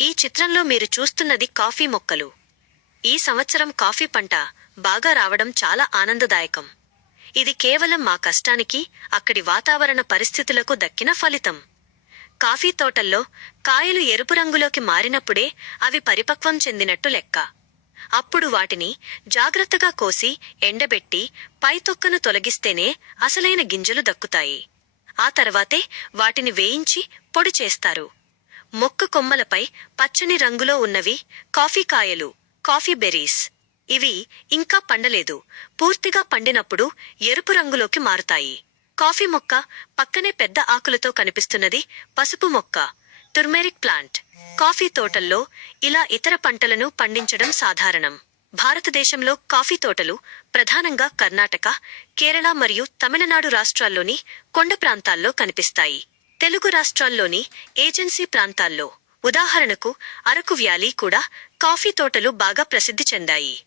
ఈ చిత్రంలో మీరు చూస్తున్నది కాఫీ మొక్కలు. ఈ సంవత్సరం కాఫీ పంట బాగా రావడం చాలా ఆనందదాయకం. ఇది కేవలం మా కష్టానికి, అక్కడి వాతావరణ పరిస్థితులకు దక్కిన ఫలితం. కాఫీ తోటల్లో కాయలు ఎరుపు రంగులోకి మారినప్పుడే అవి పరిపక్వం చెందినట్టు లెక్క. అప్పుడు వాటిని జాగ్రత్తగా కోసి ఎండబెట్టి పై తొక్కను తొలగిస్తేనే అసలైన గింజలు దక్కుతాయి. ఆ తర్వాతే వాటిని వేయించి పొడి చేస్తారు. మొక్క కొమ్మలపై పచ్చని రంగులో ఉన్నవి కాఫీ కాయలు, కాఫీ బెర్రీస్. ఇవి ఇంకా పండలేదు. పూర్తిగా పండినప్పుడు ఎరుపు రంగులోకి మారుతాయి. కాఫీ మొక్క పక్కనే పెద్ద ఆకులతో కనిపిస్తున్నది పసుపు మొక్క, టుర్మెరిక్ ప్లాంట్. కాఫీ తోటల్లో ఇలా ఇతర పంటలను పండించడం సాధారణం. భారతదేశంలో కాఫీ తోటలు ప్రధానంగా కర్ణాటక, కేరళ మరియు తమిళనాడు రాష్ట్రాల్లోని కొండ ప్రాంతాల్లో కనిపిస్తాయి. తెలుగు రాష్ట్రాల్లోని ఏజెన్సీ ప్రాంతాల్లో, ఉదాహరణకు అరకు వ్యాలీ కూడా కాఫీ తోటలు బాగా ప్రసిద్ధి చెందాయి.